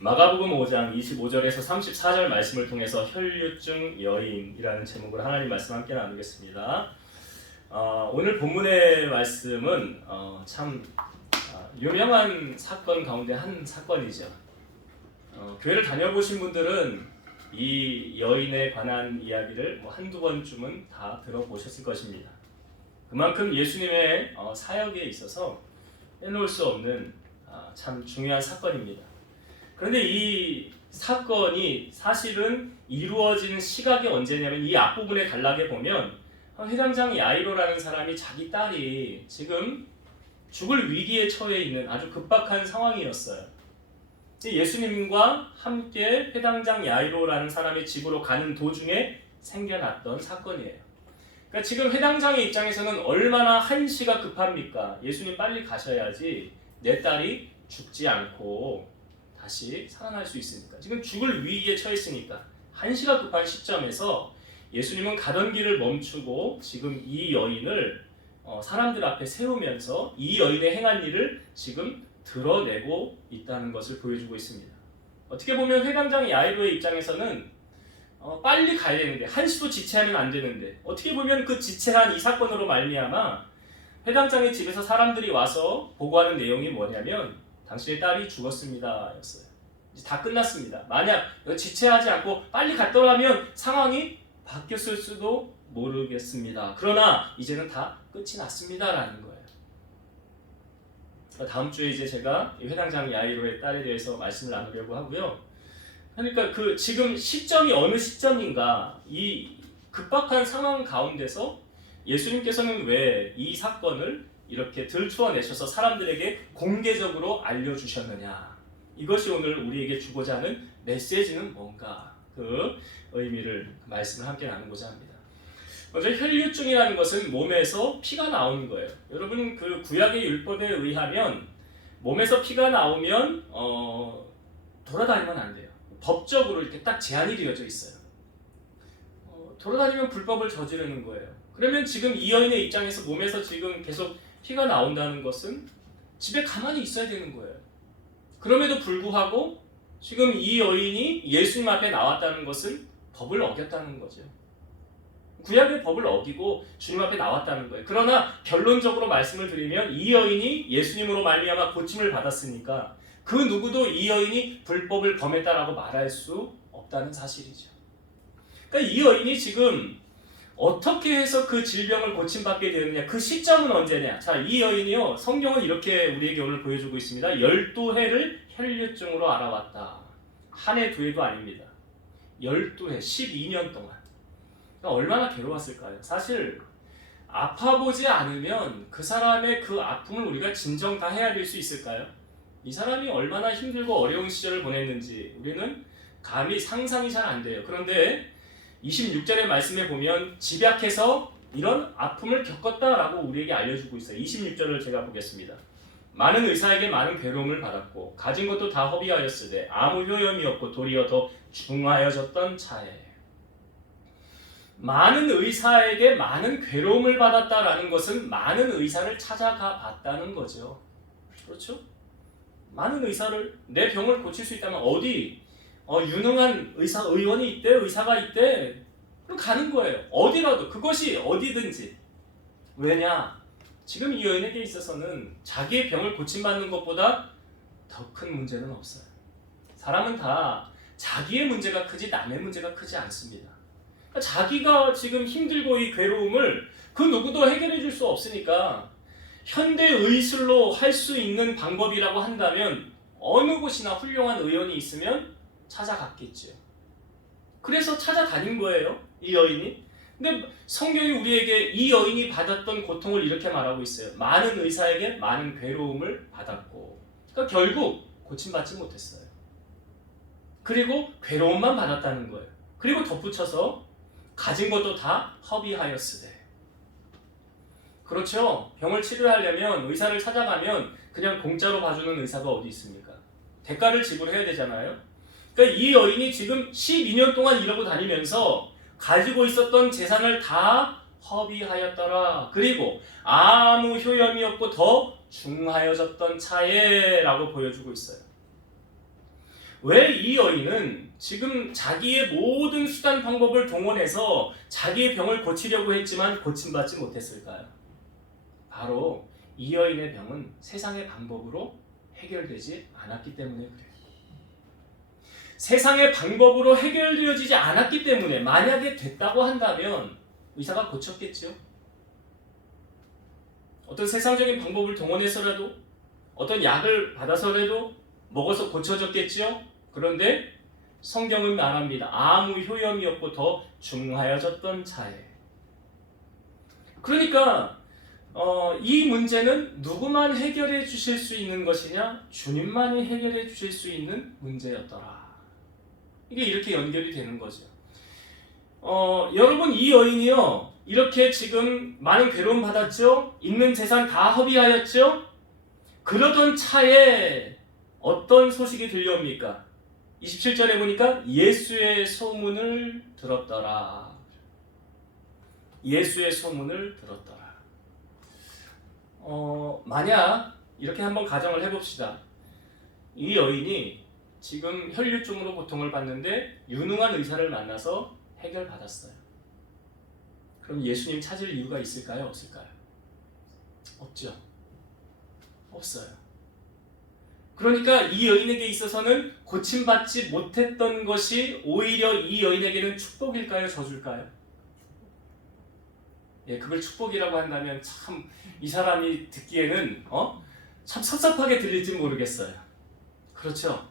마가복음 5장 25절에서 34절 말씀을 통해서 혈류증 여인이라는 제목으로 하나님 말씀 함께 나누겠습니다. 어, 오늘 본문의 말씀은 어, 참 어, 유명한 사건 가운데 한 사건이죠. 어, 교회를 다녀보신 분들은 이 여인에 관한 이야기를 뭐 한두 번쯤은 다 들어보셨을 것입니다. 그만큼 예수님의 어, 사역에 있어서 빼놓을 수 없는 아, 참 중요한 사건입니다. 그런데 이 사건이 사실은 이루어지는 시각이 언제냐면 이 앞부분의 단락에 보면 회당장 야이로라는 사람이 자기 딸이 지금 죽을 위기에 처해 있는 아주 급박한 상황이었어요. 예수님과 함께 회당장 야이로라는 사람의 집으로 가는 도중에 생겨났던 사건이에요. 그러니까 지금 회당장의 입장에서는 얼마나 한시가 급합니까? 예수님 빨리 가셔야지 내 딸이 죽지 않고 다시 살아날 수 있으니까. 지금 죽을 위기에 처했으니까 한시가 급한 시점에서 예수님은 가던 길을 멈추고 지금 이 여인을 어, 사람들 앞에 세우면서 이 여인의 행한 일을 지금 드러내고 있다는 것을 보여주고 있습니다. 어떻게 보면 회당장 야이로의 입장에서는 어, 빨리 가야 되는데 한시도 지체하면 안 되는데 어떻게 보면 그 지체한 이 사건으로 말미암아 회당장의 집에서 사람들이 와서 보고하는 내용이 뭐냐면 당신의 딸이 죽었습니다 였어요. 이제 다 끝났습니다. 만약 지체하지 않고 빨리 갔더라면 상황이 바뀌었을 수도 모르겠습니다. 그러나 이제는 다 끝이 났습니다라는 거예요. 다음 주에 이제 제가 회당장 야이로의 딸에 대해서 말씀을 나누려고 하고요. 그러니까 그 지금 시점이 어느 시점인가 이 급박한 상황 가운데서 예수님께서는 왜 이 사건을 이렇게 들추어내셔서 사람들에게 공개적으로 알려주셨느냐 이것이 오늘 우리에게 주고자 하는 메시지는 뭔가 그 의미를 말씀을 함께 나누고자 합니다. 먼저 혈류증이라는 것은 몸에서 피가 나오는 거예요. 여러분 그 구약의 율법에 의하면 몸에서 피가 나오면 어, 돌아다니면 안 돼요. 법적으로 이렇게 딱 제한이 되어져 있어요. 어, 돌아다니면 불법을 저지르는 거예요. 그러면 지금 이 여인의 입장에서 몸에서 지금 계속 피가 나온다는 것은 집에 가만히 있어야 되는 거예요. 그럼에도 불구하고 지금 이 여인이 예수님 앞에 나왔다는 것은 법을 어겼다는 거죠. 구약의 법을 어기고 주님 앞에 나왔다는 거예요. 그러나 결론적으로 말씀을 드리면 이 여인이 예수님으로 말미암아 고침을 받았으니까 그 누구도 이 여인이 불법을 범했다라고 말할 수 없다는 사실이죠. 그러니까 이 여인이 지금 어떻게 해서 그 질병을 고침받게 되었느냐? 그 시점은 언제냐? 자, 이 여인이요. 성경은 이렇게 우리에게 오늘 보여주고 있습니다. 12해를 혈류증으로 알아왔다. 한 해, 두 해도 아닙니다. 12해, 12년 동안. 그러니까 얼마나 괴로웠을까요? 사실 아파보지 않으면 그 사람의 그 아픔을 우리가 진정 다 헤아릴 수 있을까요? 이 사람이 얼마나 힘들고 어려운 시절을 보냈는지 우리는 감히 상상이 잘 안 돼요. 그런데 26절의 말씀에 보면 집약해서 이런 아픔을 겪었다라고 우리에게 알려주고 있어요. 26절을 제가 보겠습니다. 많은 의사에게 많은 괴로움을 받았고 가진 것도 다 허비하였으되 아무 효염이 없고 도리어 더 중하여졌던 차에 많은 의사에게 많은 괴로움을 받았다라는 것은 많은 의사를 찾아가 봤다는 거죠. 그렇죠? 많은 의사를 내 병을 고칠 수 있다면 어디 어, 유능한 의사 의원이 있대 의사가 있대 그럼 가는 거예요. 어디라도 그것이 어디든지 왜냐 지금 이 여인에게 있어서는 자기의 병을 고침받는 것보다 더 큰 문제는 없어요. 사람은 다 자기의 문제가 크지 남의 문제가 크지 않습니다. 그러니까 자기가 지금 힘들고 이 괴로움을 그 누구도 해결해 줄 수 없으니까 현대 의술로 할 수 있는 방법이라고 한다면 어느 곳이나 훌륭한 의원이 있으면 찾아갔겠죠. 그래서 찾아다닌 거예요, 이 여인이. 근데 성경이 우리에게 이 여인이 받았던 고통을 이렇게 말하고 있어요. 많은 의사에게 많은 괴로움을 받았고, 그러니까 결국 고침받지 못했어요. 그리고 괴로움만 받았다는 거예요. 그리고 덧붙여서 가진 것도 다 허비하였으되. 그렇죠. 병을 치료하려면 의사를 찾아가면 그냥 공짜로 봐주는 의사가 어디 있습니까? 대가를 지불해야 되잖아요. 그러니까 이 여인이 지금 12년 동안 이러고 다니면서 가지고 있었던 재산을 다 허비하였더라. 그리고 아무 효염이 없고 더 중하여졌던 차에라고 보여주고 있어요. 왜 이 여인은 지금 자기의 모든 수단 방법을 동원해서 자기의 병을 고치려고 했지만 고침받지 못했을까요? 바로 이 여인의 병은 세상의 방법으로 해결되지 않았기 때문에 그래요. 세상의 방법으로 해결되어지지 않았기 때문에 만약에 됐다고 한다면 의사가 고쳤겠죠. 어떤 세상적인 방법을 동원해서라도 어떤 약을 받아서라도 먹어서 고쳐졌겠지요. 그런데 성경은 말합니다. 아무 효염이 없고 더 중하여졌던 차에. 그러니까 어, 이 문제는 누구만 해결해 주실 수 있는 것이냐? 주님만이 해결해 주실 수 있는 문제였더라. 이게 이렇게 연결이 되는 거죠. 어, 여러분 이 여인이요. 이렇게 지금 많은 괴로움 받았죠? 있는 재산 다 허비하였죠? 그러던 차에 어떤 소식이 들려옵니까? 27절에 보니까 예수의 소문을 들었더라. 예수의 소문을 들었더라. 어, 만약 이렇게 한번 가정을 해봅시다. 이 여인이 지금 혈류증으로 고통을 받는데 유능한 의사를 만나서 해결받았어요. 그럼 예수님 찾을 이유가 있을까요? 없을까요? 없죠. 없어요. 그러니까 이 여인에게 있어서는 고침받지 못했던 것이 오히려 이 여인에게는 축복일까요? 저줄까요? 예, 그걸 축복이라고 한다면 참 이 사람이 듣기에는 어? 참 섭섭하게 들릴지 모르겠어요. 그렇죠?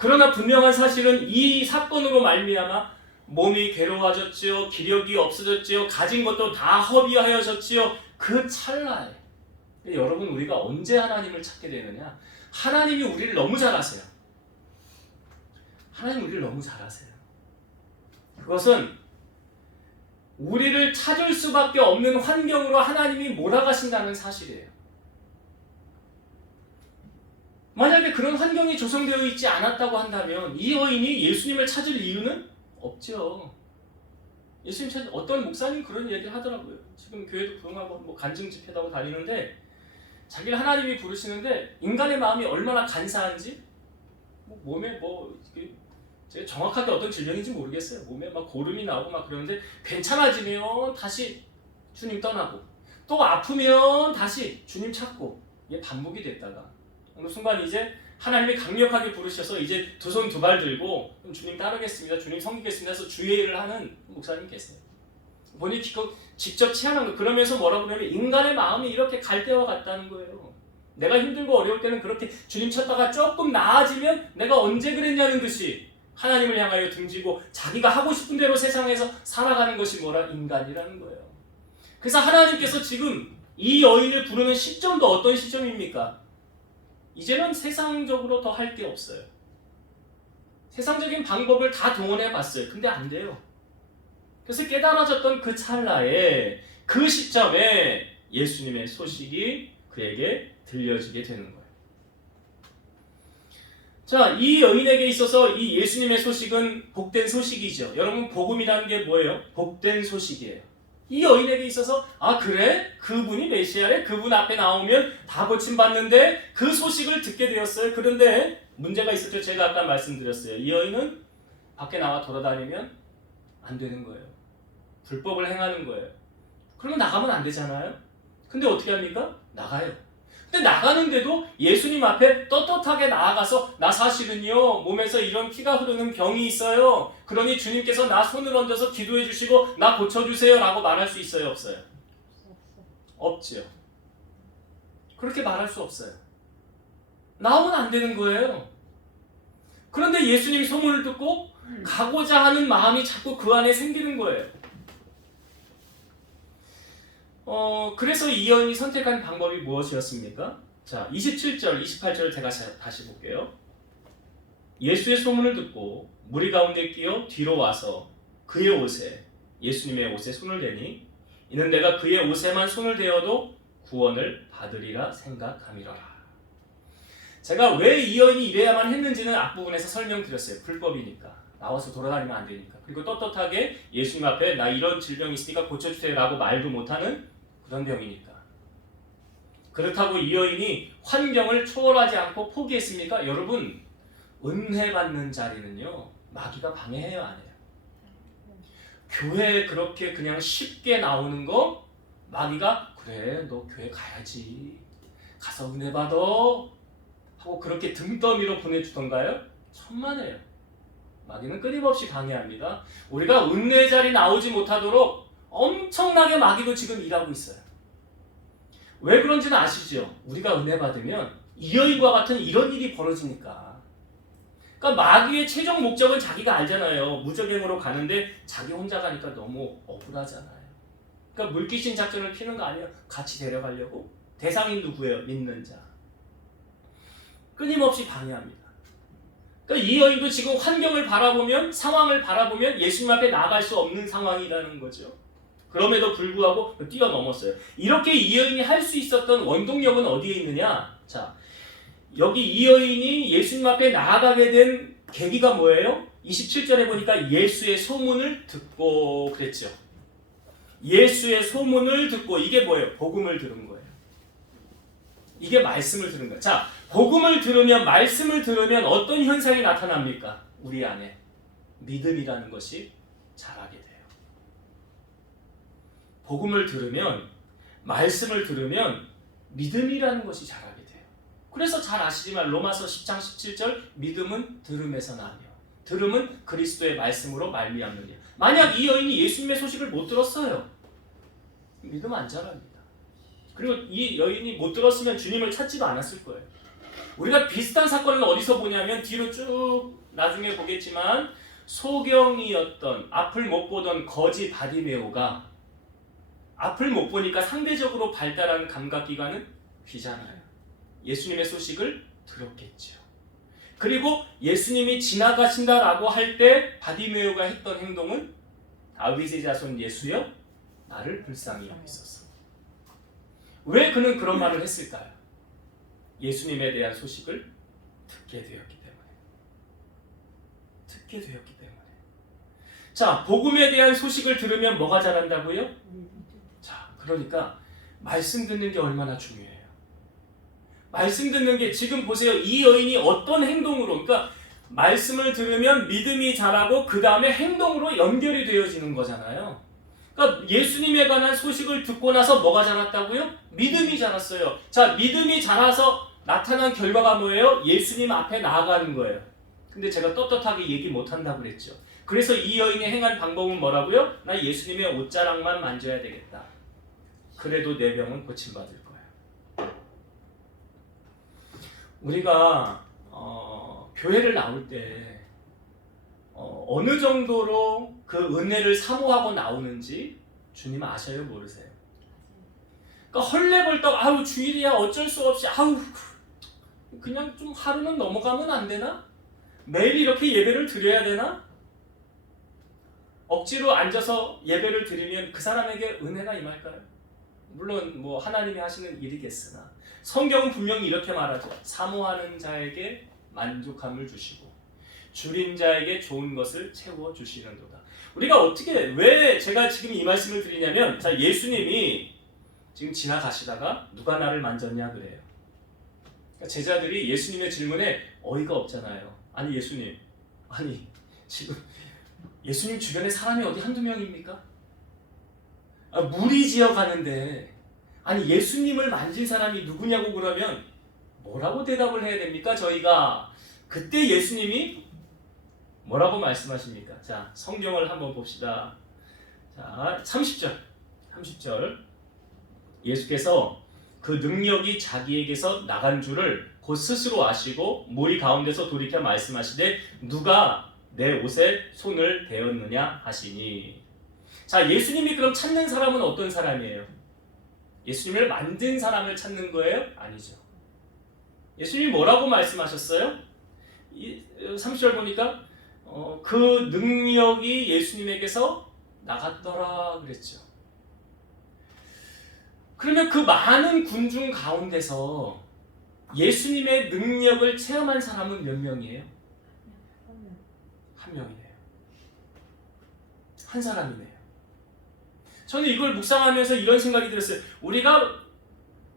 그러나 분명한 사실은 이 사건으로 말미암아 몸이 괴로워졌지요, 기력이 없어졌지요, 가진 것도 다 허비하여졌지요. 그 찰나에 여러분 우리가 언제 하나님을 찾게 되느냐? 하나님이 우리를 너무 잘 아세요. 하나님 우리를 너무 잘 아세요. 그것은 우리를 찾을 수밖에 없는 환경으로 하나님이 몰아가신다는 사실이에요. 만약에 그런 환경이 조성되어 있지 않았다고 한다면 이 여인이 예수님을 찾을 이유는 없죠. 예수님 찾 어떤 목사님 그런 얘기를 하더라고요. 지금 교회도 부흥하고 뭐 간증 집회하고 다니는데 자기를 하나님이 부르시는데 인간의 마음이 얼마나 간사한지 뭐 몸에 뭐 제가 정확하게 어떤 질병인지 모르겠어요. 몸에 막 고름이 나오고 막 그러는데 괜찮아지면 다시 주님 떠나고 또 아프면 다시 주님 찾고 이게 반복이 됐다가 어느 순간 이제 하나님이 강력하게 부르셔서 이제 두 손 두 발 들고 주님 따르겠습니다. 주님 섬기겠습니다. 해서 주의 일을 하는 목사님 계세요. 본인이 직접 체험한 거 그러면서 뭐라고 그러면 인간의 마음이 이렇게 갈 때와 같다는 거예요. 내가 힘들고 어려울 때는 그렇게 주님 찾다가 조금 나아지면 내가 언제 그랬냐는 듯이 하나님을 향하여 등지고 자기가 하고 싶은 대로 세상에서 살아가는 것이 뭐라 인간이라는 거예요. 그래서 하나님께서 지금 이 여인을 부르는 시점도 어떤 시점입니까? 이제는 세상적으로 더 할 게 없어요. 세상적인 방법을 다 동원해 봤어요. 근데 안 돼요. 그래서 깨달아졌던 그 찰나에 그 시점에 예수님의 소식이 그에게 들려지게 되는 거예요. 자, 이 여인에게 있어서 이 예수님의 소식은 복된 소식이죠. 여러분, 복음이라는 게 뭐예요? 복된 소식이에요. 이 여인에게 있어서 아 그래 그분이 메시아래 그분 앞에 나오면 다 고침 받는데 그 소식을 듣게 되었어요. 그런데 문제가 있었죠. 제가 아까 말씀드렸어요. 이 여인은 밖에 나와 돌아다니면 안 되는 거예요. 불법을 행하는 거예요. 그러면 나가면 안 되잖아요. 근데 어떻게 합니까? 나가요. 근데 나가는데도 예수님 앞에 떳떳하게 나아가서 나 사실은요 몸에서 이런 피가 흐르는 병이 있어요. 그러니 주님께서 나 손을 얹어서 기도해 주시고 나 고쳐주세요라고 말할 수 있어요 없어요? 없지요. 그렇게 말할 수 없어요. 나오면 안 되는 거예요. 그런데 예수님 소문을 듣고 가고자 하는 마음이 자꾸 그 안에 생기는 거예요. 어, 그래서 이 여인이 선택한 방법이 무엇이었습니까? 자, 27절, 28절을 제가 다시 볼게요. 예수의 소문을 듣고 무리 가운데 끼어 뒤로 와서 그의 옷에 예수님의 옷에 손을 대니 이는 내가 그의 옷에만 손을 대어도 구원을 받으리라 생각함이라. 제가 왜이 여인이 이래야만 했는지는 앞부분에서 설명드렸어요. 불법이니까. 나와서 돌아다니면 안 되니까. 그리고 떳떳하게 예수님 앞에 나 이런 질병이 있으니까 고쳐주세요라고 말도 못하는 그런 병이니까. 그렇다고 이 여인이 환경을 초월하지 않고 포기했습니까? 여러분, 은혜 받는 자리는요 마귀가 방해해요 안 해요? 교회 그렇게 그냥 쉽게 나오는 거 마귀가 그래 너 교회 가야지 가서 은혜 받아 하고 그렇게 등더미로 보내주던가요? 천만에요. 마귀는 끊임없이 방해합니다. 우리가 은혜 자리 나오지 못하도록 엄청나게 마귀도 지금 일하고 있어요. 왜 그런지는 아시죠? 우리가 은혜 받으면 이 여인과 같은 이런 일이 벌어지니까. 그러니까 마귀의 최종 목적은 자기가 알잖아요. 무적행으로 가는데 자기 혼자 가니까 너무 억울하잖아요. 그러니까 물귀신 작전을 피는 거 아니에요. 같이 데려가려고. 대상이 누구예요? 믿는 자. 끊임없이 방해합니다. 그러니까 이 여인도 지금 환경을 바라보면 상황을 바라보면 예수님 앞에 나갈 수 없는 상황이라는 거죠. 그럼에도 불구하고 뛰어넘었어요. 이렇게 이 여인이 할 수 있었던 원동력은 어디에 있느냐? 자, 여기 이 여인이 예수님 앞에 나아가게 된 계기가 뭐예요? 27절에 보니까 예수의 소문을 듣고 그랬죠. 예수의 소문을 듣고 이게 뭐예요? 복음을 들은 거예요. 이게 말씀을 들은 거예요. 자, 복음을 들으면 말씀을 들으면 어떤 현상이 나타납니까? 우리 안에 믿음이라는 것이 자라게 돼요. 복음을 들으면 말씀을 들으면 믿음이라는 것이 자라게 돼요. 그래서 잘 아시지만 로마서 10장 17절 믿음은 들음에서 나며 들음은 그리스도의 말씀으로 말미암느냐. 만약 이 여인이 예수님의 소식을 못 들었어요. 믿음 안 자랍니다. 그리고 이 여인이 못 들었으면 주님을 찾지도 않았을 거예요. 우리가 비슷한 사건을 어디서 보냐면 뒤로 쭉 나중에 보겠지만 소경이었던 앞을 못 보던 거지 바디메오가 앞을 못 보니까 상대적으로 발달한 감각 기관은 귀잖아요. 예수님의 소식을 들었겠죠. 그리고 예수님이 지나가신다라고 할 때 바디메오가 했던 행동은 다윗의 자손 예수여 나를 불쌍히 여기소서. 왜 그는 그런 말을 했을까요? 예수님에 대한 소식을 듣게 되었기 때문에. 듣게 되었기 때문에. 자, 복음에 대한 소식을 들으면 뭐가 자란다고요? 자, 그러니까 말씀 듣는 게 얼마나 중요해요. 말씀 듣는 게 지금 보세요. 이 여인이 어떤 행동으로, 그러니까 말씀을 들으면 믿음이 자라고 그 다음에 행동으로 연결이 되어지는 거잖아요. 그러니까 예수님에 관한 소식을 듣고 나서 뭐가 자랐다고요? 믿음이 자랐어요. 자, 믿음이 자라서 나타난 결과가 뭐예요? 예수님 앞에 나아가는 거예요. 근데 제가 떳떳하게 얘기 못 한다고 그랬죠. 그래서 이 여인이 행한 방법은 뭐라고요? 나 예수님의 옷자락만 만져야 되겠다. 그래도 내 병은 고침받을 거야. 우리가 어, 교회를 나올 때 어, 느 정도로 그 은혜를 사모하고 나오는지 주님 아셔요 모르세요? 그러니까 헐레벌떡 아우 주일이야 어쩔 수 없이 아우 그냥 좀 하루는 넘어가면 안 되나? 매일 이렇게 예배를 드려야 되나? 억지로 앉아서 예배를 드리면 그 사람에게 은혜가 임할까요? 물론 뭐 하나님이 하시는 일이겠으나 성경은 분명히 이렇게 말하죠. 사모하는 자에게 만족함을 주시고 줄인 자에게 좋은 것을 채워 주시는도다. 우리가 어떻게 왜 제가 지금 이 말씀을 드리냐면 자 예수님이 지금 지나가시다가 누가 나를 만졌냐 그래요. 그러니까 제자들이 예수님의 질문에 어이가 없잖아요. 아니 예수님, 아니 지금 예수님 주변에 사람이 어디 한두 명입니까? 아, 물이 지어 가는데 아니 예수님을 만진 사람이 누구냐고 그러면 뭐라고 대답을 해야 됩니까? 저희가 그때 예수님이 뭐라고 말씀하십니까? 자, 성경을 한번 봅시다. 자, 30절. 30절. 예수께서 그 능력이 자기에게서 나간 줄을 곧 스스로 아시고 무리 가운데서 돌이켜 말씀하시되 누가 내 옷에 손을 대었느냐 하시니 자 예수님이 그럼 찾는 사람은 어떤 사람이에요? 예수님을 만든 사람을 찾는 거예요? 아니죠. 예수님이 뭐라고 말씀하셨어요? 30절 보니까 어, 그 능력이 예수님에게서 나갔더라 그랬죠. 그러면 그 많은 군중 가운데서 예수님의 능력을 체험한 사람은 몇 명이에요? 한 명이네요. 한 사람이네요. 저는 이걸 묵상하면서 이런 생각이 들었어요. 우리가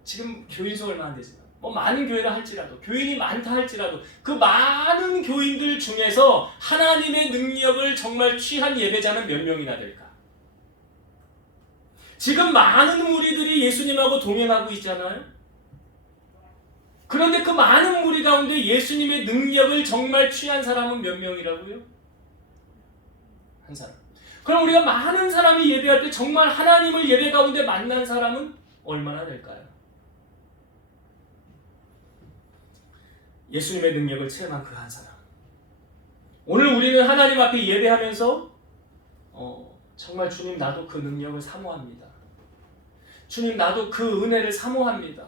지금 교인 수 얼마 안 되지만 뭐 많은 교회라 할지라도 교인이 많다 할지라도 그 많은 교인들 중에서 하나님의 능력을 정말 취한 예배자는 몇 명이나 될까? 지금 많은 무리들이 예수님하고 동행하고 있잖아요. 그런데 그 많은 무리 가운데 예수님의 능력을 정말 취한 사람은 몇 명이라고요? 한 사람. 그럼 우리가 많은 사람이 예배할 때 정말 하나님을 예배 가운데 만난 사람은 얼마나 될까요? 예수님의 능력을 체험한 그 한 사람. 오늘 우리는 하나님 앞에 예배하면서 어, 정말 주님 나도 그 능력을 사모합니다. 주님 나도 그 은혜를 사모합니다.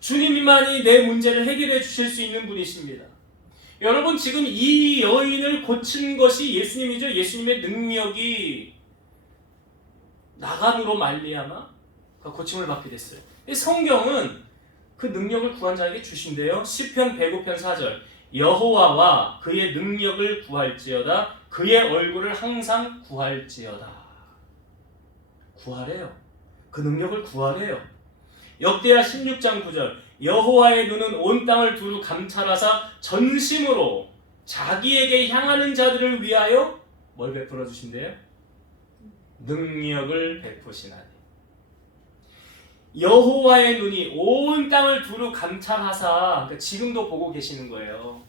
주님만이 내 문제를 해결해 주실 수 있는 분이십니다. 여러분 지금 이 여인을 고친 것이 예수님이죠. 예수님의 능력이 나감으로 말미암아 그 고침을 받게 됐어요. 이 성경은 그 능력을 구한 자에게 주신대요. 시편 105편 4절 여호와와 그의 능력을 구할지어다 그의 얼굴을 항상 구할지어다. 구하래요. 그 능력을 구하래요. 역대하 16장 9절 여호와의 눈은 온 땅을 두루 감찰하사 전심으로 자기에게 향하는 자들을 위하여 뭘 베풀어 주신대요? 능력을 베푸시나니 여호와의 눈이 온 땅을 두루 감찰하사 그러니까 지금도 보고 계시는 거예요.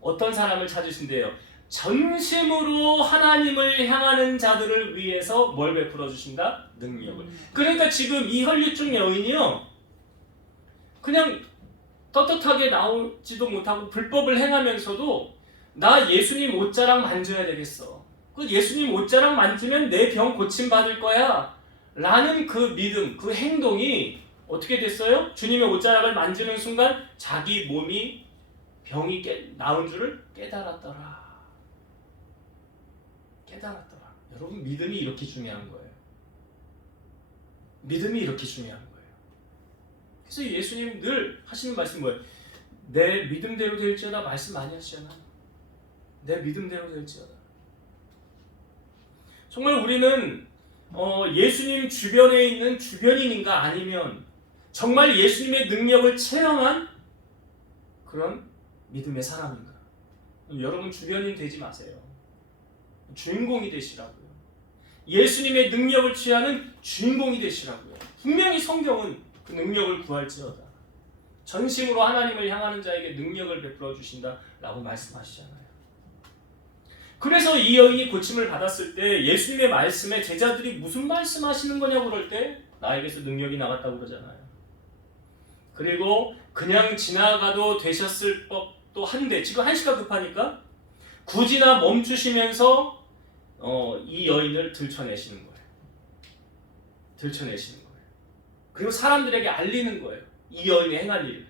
어떤 사람을 찾으신대요? 전심으로 하나님을 향하는 자들을 위해서 뭘 베풀어 주신다? 능력을. 그러니까 지금 이 혈류증 여인이요. 그냥 떳떳하게 나오지도 못하고 불법을 행하면서도 나 예수님 옷자락 만져야 되겠어. 그 예수님 옷자락 만지면 내 병 고침 받을 거야. 라는 그 믿음, 그 행동이 어떻게 됐어요? 주님의 옷자락을 만지는 순간 자기 몸이 병이 깨, 나은 줄을 깨달았더라. 깨달았더라. 여러분 믿음이 이렇게 중요한 거예요. 믿음이 이렇게 중요한 거예요. 그래서 예수님 늘 하시는 말씀 뭐예요? 내 믿음대로 될지어다 말씀 많이 하시잖아요. 내 믿음대로 될지어다. 정말 우리는 어, 예수님 주변에 있는 주변인인가 아니면 정말 예수님의 능력을 체험한 그런 믿음의 사람인가? 여러분 주변인 되지 마세요. 주인공이 되시라고요. 예수님의 능력을 취하는 주인공이 되시라고요. 분명히 성경은 그 능력을 구할지어다. 전심으로 하나님을 향하는 자에게 능력을 베풀어 주신다라고 말씀하시잖아요. 그래서 이 여인이 고침을 받았을 때 예수님의 말씀에 제자들이 무슨 말씀 하시는 거냐고 그럴 때 나에게서 능력이 나갔다고 그러잖아요. 그리고 그냥 지나가도 되셨을 법도 한데 지금 한시가 급하니까 굳이나 멈추시면서 어, 이 여인을 들춰내시는 거예요. 들춰내시는 거예요. 그리고 사람들에게 알리는 거예요. 이 여인이 행한 일.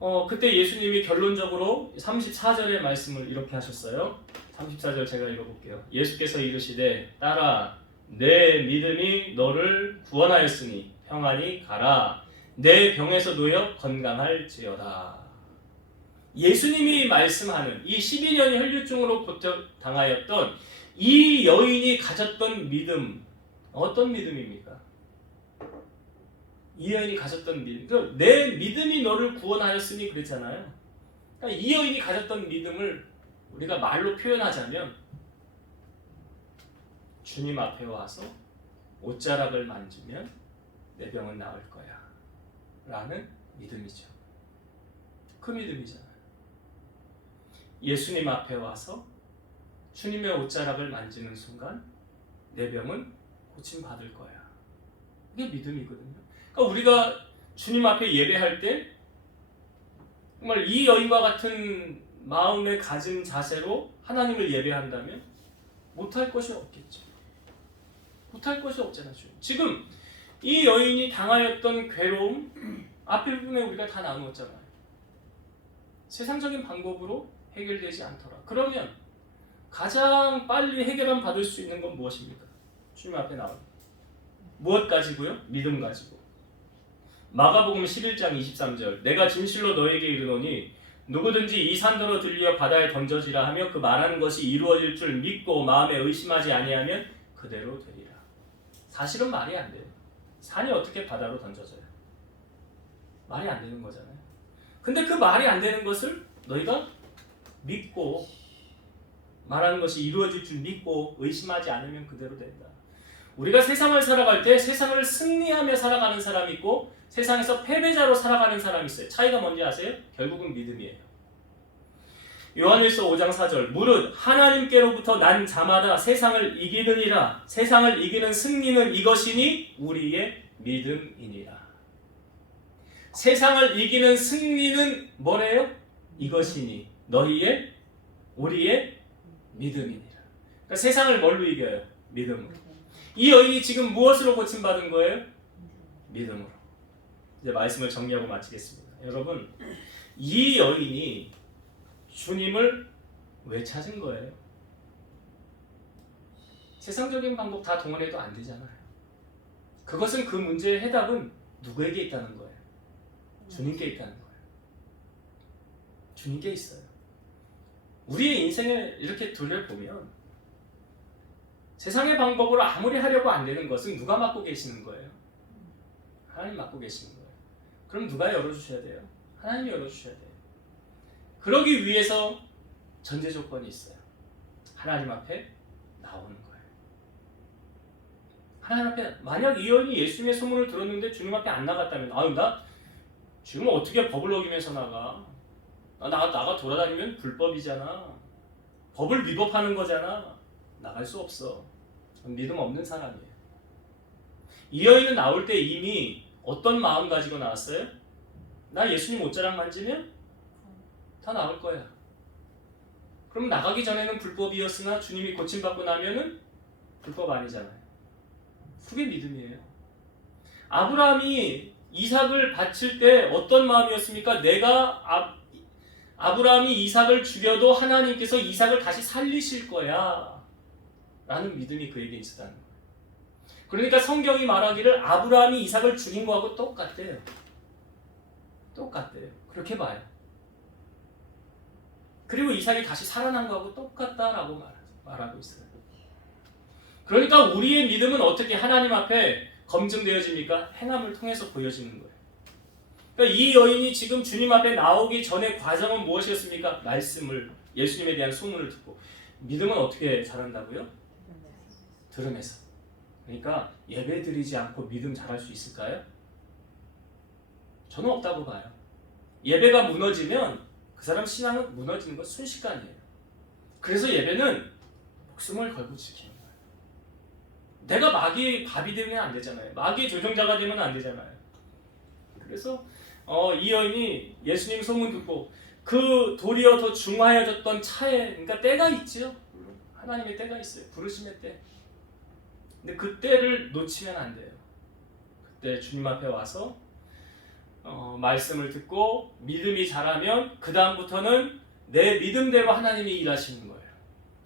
어, 그때 예수님이 결론적으로 34절의 말씀을 이렇게 하셨어요. 34절 제가 읽어볼게요. 예수께서 이르시되 따라 내 믿음이 너를 구원하였으니 평안히 가라. 내 병에서 놓여 건강할지어다. 예수님이 말씀하는 이 12년이 혈류증으로 고통 당하였던 이 여인이 가졌던 믿음 어떤 믿음입니까? 이 여인이 가졌던 믿음. 그내 믿음이 너를 구원하였으니 그랬잖아요. 그러니까 이 여인이 가졌던 믿음을 우리가 말로 표현하자면 주님 앞에 와서 옷자락을 만지면 내 병은 나을 거야. 라는 믿음이죠. 그 믿음이잖아요. 예수님 앞에 와서 주님의 옷자락을 만지는 순간 내 병은 고침 받을 거야. 이게 믿음이거든요. 그러니까 우리가 주님 앞에 예배할 때 정말 이 여인과 같은 마음에 가진 자세로 하나님을 예배한다면 못할 것이 없겠죠. 못할 것이 없잖아요. 지금 이 여인이 당하였던 괴로움 앞에 부분에 우리가 다 나누었잖아요. 세상적인 방법으로 해결되지 않더라. 그러면 가장 빨리 해결함 받을 수 있는 건 무엇입니까? 주님 앞에 나옵니다. 무엇 가지고요? 믿음 가지고. 마가복음 11장 23절 내가 진실로 너에게 이르노니 누구든지 이 산더러 들려 바다에 던져지라 하며 그 말하는 것이 이루어질 줄 믿고 마음에 의심하지 아니하면 그대로 되리라. 사실은 말이 안 돼요. 산이 어떻게 바다로 던져져요? 말이 안 되는 거잖아요. 근데 그 말이 안 되는 것을 너희가 믿고 말하는 것이 이루어질 줄 믿고 의심하지 않으면 그대로 된다. 우리가 세상을 살아갈 때 세상을 승리하며 살아가는 사람이 있고 세상에서 패배자로 살아가는 사람이 있어요. 차이가 뭔지 아세요? 결국은 믿음이에요. 요한일서 5장 4절 무릇 하나님께로부터 난 자마다 세상을 이기느니라 세상을 이기는 승리는 이것이니 우리의 믿음이니라 세상을 이기는 승리는 뭐래요? 이것이니 너희의 우리의 믿음이니라 그러니까 세상을 뭘로 이겨요? 믿음으로 이 여인이 지금 무엇으로 고침받은 거예요? 믿음으로 이제 말씀을 정리하고 마치겠습니다 여러분 이 여인이 주님을 왜 찾은 거예요? 세상적인 방법 다 동원해도 안 되잖아요. 그것은 그 문제의 해답은 누구에게 있다는 거예요? 주님께 있다는 거예요. 주님께 있어요. 우리의 인생을 이렇게 돌려보면 세상의 방법으로 아무리 하려고 안 되는 것은 누가 맡고 계시는 거예요? 하나님 맡고 계시는 거예요. 그럼 누가 열어주셔야 돼요? 하나님이 열어주셔야 돼요. 그러기 위해서 전제 조건이 있어요. 하나님 앞에 나오는 거예요. 하나님 앞에 만약 이 여인이 예수님의 소문을 들었는데 주님 앞에 안 나갔다면 아유 나 지금 어떻게 법을 어기면서 나가? 나 나가, 나가 돌아다니면 불법이잖아. 법을 위법하는 거잖아. 나갈 수 없어. 믿음 없는 사람이에요. 이 여인은 나올 때 이미 어떤 마음 가지고 나왔어요? 나 예수님 옷자락 만지면 다 나올 거야. 그럼 나가기 전에는 불법이었으나 주님이 고침받고 나면은 불법 아니잖아요. 그게 믿음이에요. 아브라함이 이삭을 바칠 때 어떤 마음이었습니까? 내가 아, 아브라함이 이삭을 죽여도 하나님께서 이삭을 다시 살리실 거야. 라는 믿음이 그에게 있었다는 거예요. 그러니까 성경이 말하기를 아브라함이 이삭을 죽인 거하고 똑같대요. 똑같대요. 그렇게 봐요. 그리고 이삭이 다시 살아난 거하고 똑같다라고 말하고 있어요. 그러니까 우리의 믿음은 어떻게 하나님 앞에 검증되어집니까? 행함을 통해서 보여지는 거예요. 그러니까 이 여인이 지금 주님 앞에 나오기 전의 과정은 무엇이었습니까? 말씀을 예수님에 대한 소문을 듣고 믿음은 어떻게 자란다고요? 들으면서. 그러니까 예배 드리지 않고 믿음 잘할 수 있을까요? 저는 없다고 봐요. 예배가 무너지면 그 사람 신앙은 무너지는 건 순식간이에요. 그래서 예배는 목숨을 걸고 지키는 거예요. 내가 마귀의 밥이 되면 안 되잖아요. 마귀의 조종자가 되면 안 되잖아요. 그래서 어, 이 여인이 예수님 소문 듣고 그 도리어 더 중화해졌던 차에 그러니까 때가 있죠. 하나님의 때가 있어요. 부르심의 때. 근데 그 때를 놓치면 안 돼요. 그때 주님 앞에 와서 어, 말씀을 듣고 믿음이 자라면 그 다음부터는 내 믿음대로 하나님이 일하시는 거예요.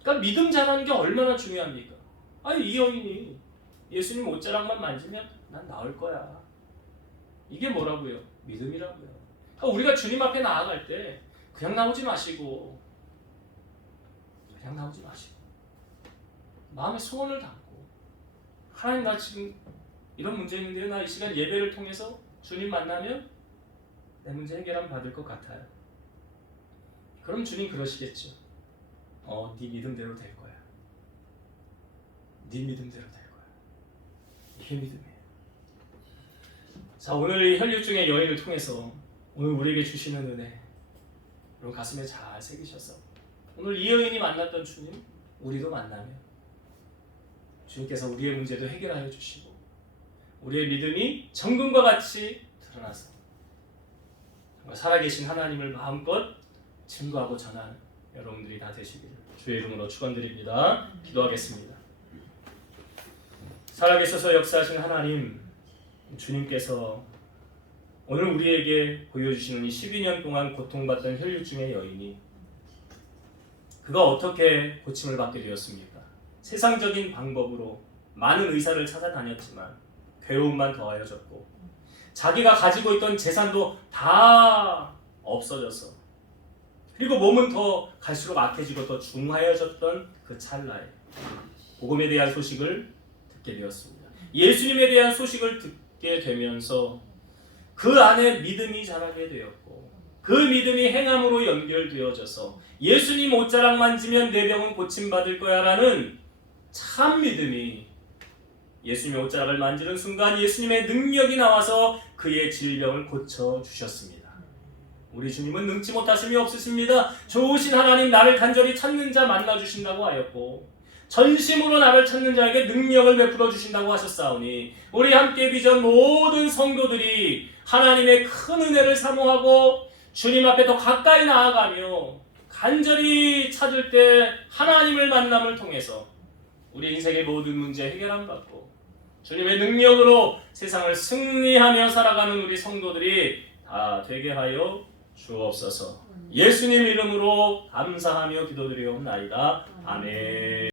그러니까 믿음 자라는 게 얼마나 중요합니까? 아니 이 여인이 예수님 옷자락만 만지면 난 나을 거야. 이게 뭐라고요? 믿음이라고요. 그러니까 우리가 주님 앞에 나아갈 때 그냥 나오지 마시고 그냥 나오지 마시고 마음에 소원을 담고 하나님 나 지금 이런 문제 있는데요. 나 이 시간 예배를 통해서 주님 만나면 내 문제 해결함 받을 것 같아요. 그럼 주님 그러시겠죠. 어, 네 믿음대로 될 거야. 네 믿음대로 될 거야. 이게 믿음이에요. 자, 오늘 이 혈류중의 여인을 통해서 오늘 우리에게 주시는 은혜 여러분 가슴에 잘 새기셔서 오늘 이 여인이 만났던 주님 우리도 만나면 주님께서 우리의 문제도 해결하여 주시고 우리의 믿음이 정금과 같이 드러나서 정말 살아계신 하나님을 마음껏 증거하고 전하는 여러분들이 다 되시기를 주의 이름으로 축원드립니다. 기도하겠습니다. 살아계셔서 역사하신 하나님 주님께서 오늘 우리에게 보여주시는 이 12년 동안 고통받던 혈류증의 여인이 그가 어떻게 고침을 받게 되었습니까? 세상적인 방법으로 많은 의사를 찾아다녔지만 괴로움만 더하여졌고 자기가 가지고 있던 재산도 다 없어져서 그리고 몸은 더 갈수록 악해지고 더 중하여졌던 그 찰나에 복음에 대한 소식을 듣게 되었습니다. 예수님에 대한 소식을 듣, 얻게 되면서 그 안에 믿음이 자라게 되었고 그 믿음이 행함으로 연결되어져서 예수님 옷자락 만지면 내 병은 고침받을 거야라는 참 믿음이 예수님의 옷자락을 만지는 순간 예수님의 능력이 나와서 그의 질병을 고쳐 주셨습니다. 우리 주님은 능치 못하심이 없으십니다. 좋으신 하나님 나를 간절히 찾는 자 만나 주신다고 하였고 전심으로 나를 찾는 자에게 능력을 베풀어 주신다고 하셨사오니 우리 함께 비전 모든 성도들이 하나님의 큰 은혜를 사모하고 주님 앞에 더 가까이 나아가며 간절히 찾을 때 하나님을 만남을 통해서 우리 인생의 모든 문제 해결함 받고 주님의 능력으로 세상을 승리하며 살아가는 우리 성도들이 다 되게 하여 주옵소서. 예수님 이름으로 감사하며 기도드리옵나이다. 아멘.